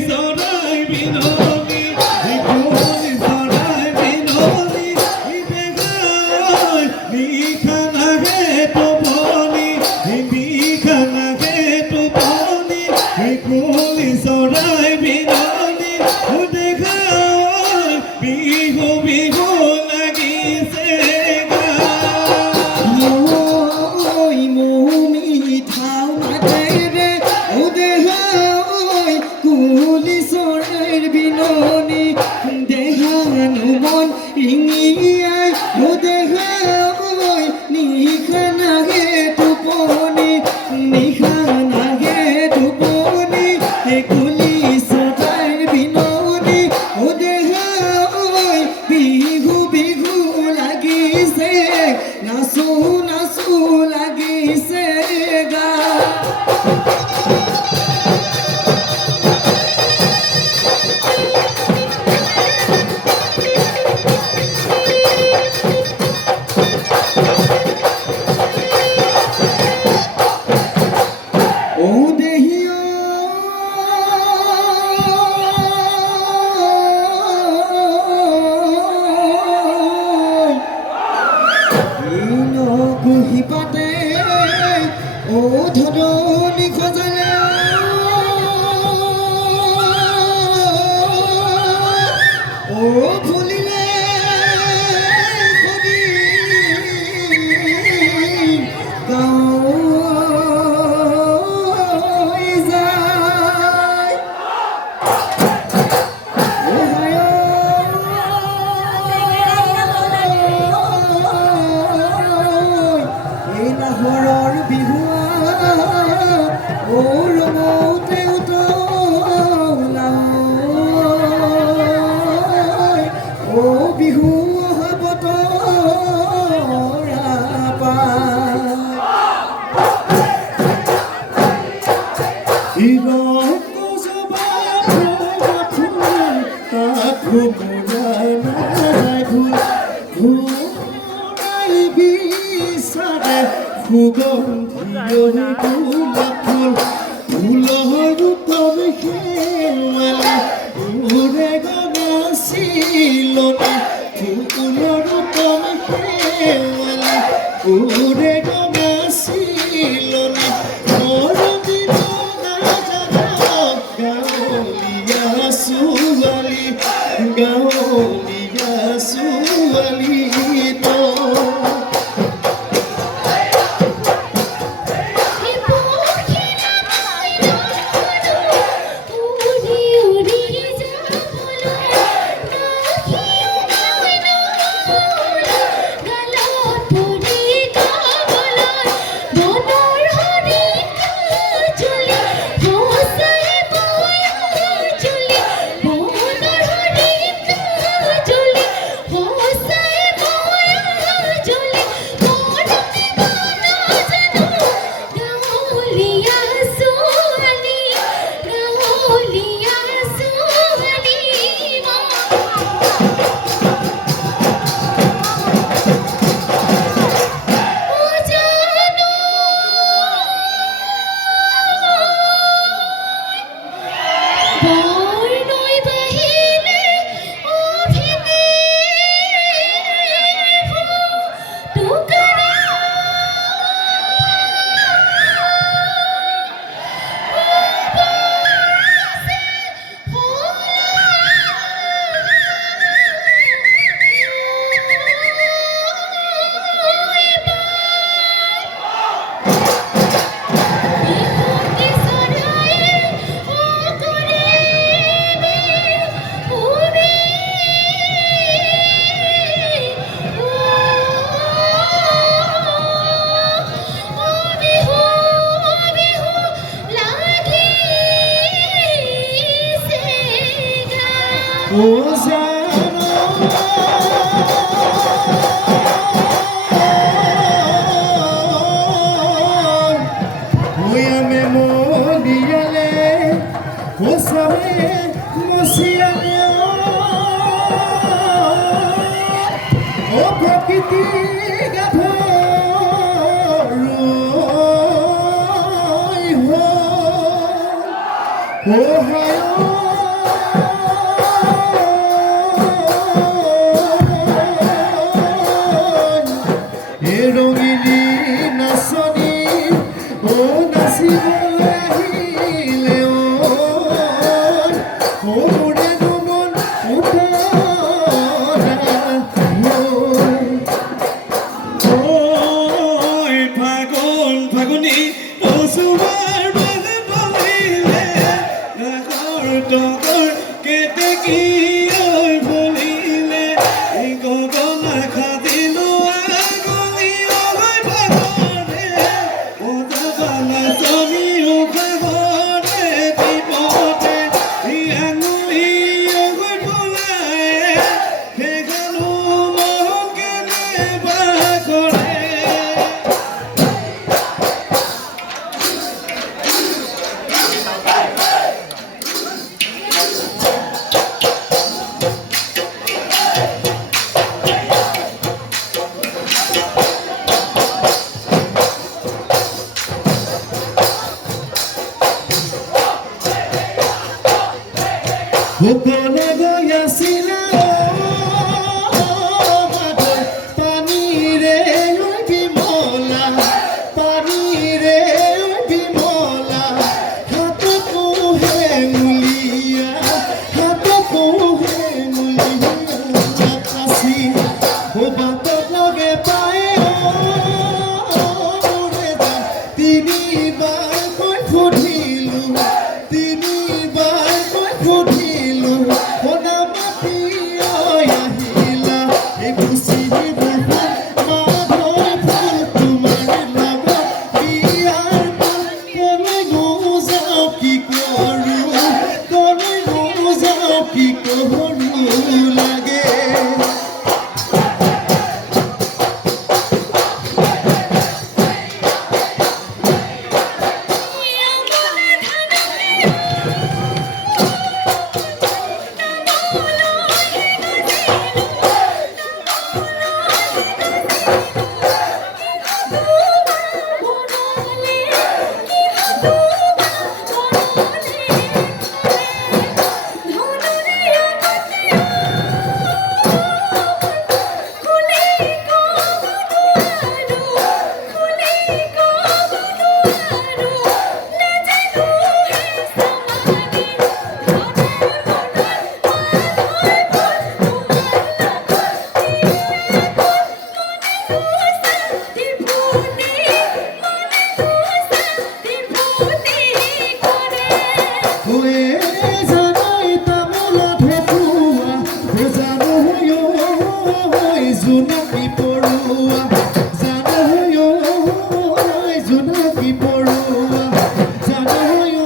চৰাই বিননি কুলি চৰাই বিননি দেখাই নিশা নাহে টোপনি নিশা নাহে টোপনি কুলি চৰাই বিননি দেখাই বিহু বিহু লাগিছে Oh, গোপনে গৈছিলে পানীৰে বিমলা পানীৰে বিমলা হাত কোহে মুলিয়া হাত কোহে মুলিয়া কাছি বাটত লগে পায় তিনিবাৰ কৈ সুধিলো তিনিবাৰ কৈ সুধিলো শুনা মাতি আহিলা এই খুচিৰি মাধৈ ফুল তোমাৰ লগত বিয়াৰ কলৈ যাওঁ কি কৰোঁ কলৈ যাওঁ কি কৰোঁ লাগে জোনাকী পৰুৱা জানো জোনাকী পৰুৱা জানো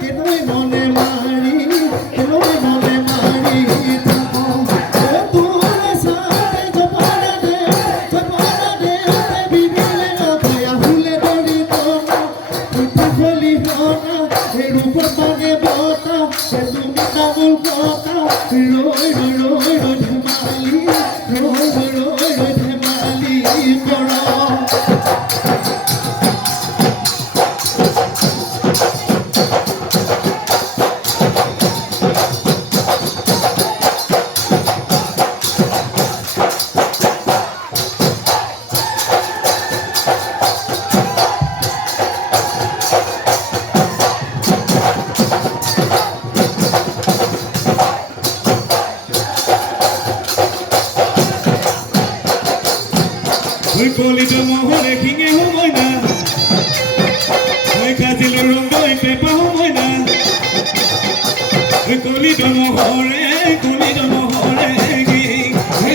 কেলৈ মনে মাৰি থাকো চাই জপানা দে বিবিলে নথয়া ফুলে ধৰি উঠা ফলি হনা ৰূপত মানে বতা তুমি তামোল কথা ৰৈ ধেমালি কৰা কলিত মহৰে কিঙে সময় না কাজিলৰ ৰংগ পেপা সময় না কলিত মহৰে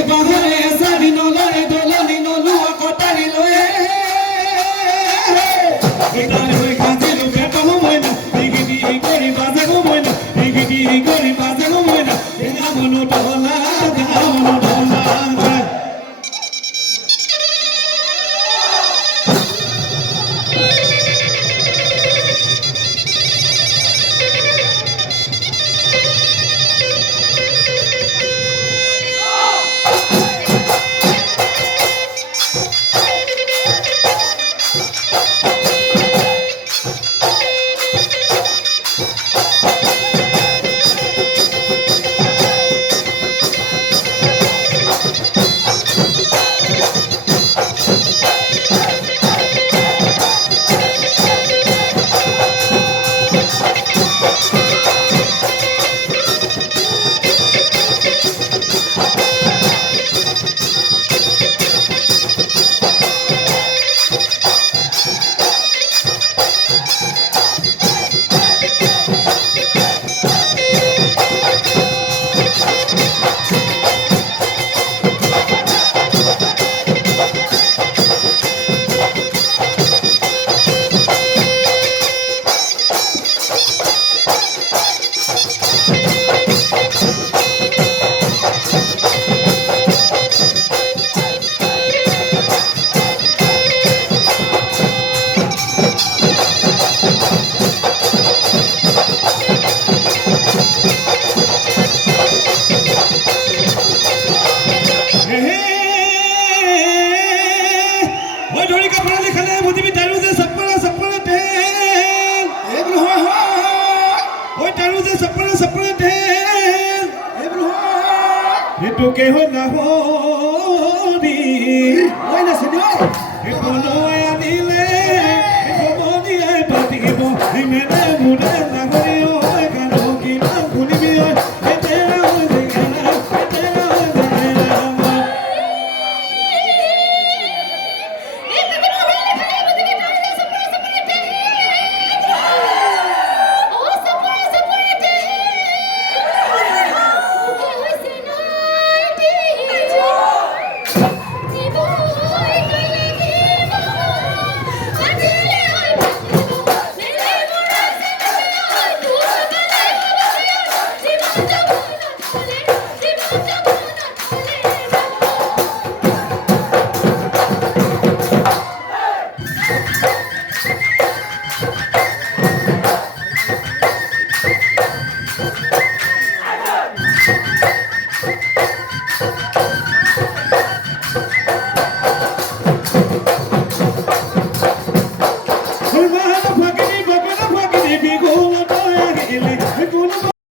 বাহাৰে চাৰি নলৰে দলনি নলোৱা কটাৰী লৈ কাজিলো পেপা সময় না এইগিটি কৰি বাজে সময় না এইগিটি কৰি বাজে সময় না মনো ডলা তোকে হইলা হরি ওই না সেনিয়র কোনো আনিলে সমনিয়ে পাতিব মেনে মুরে লাগরি ওই গান কিবা শুনিবি ওই তেরা ওই দেখানা তেরা ওই দেখানা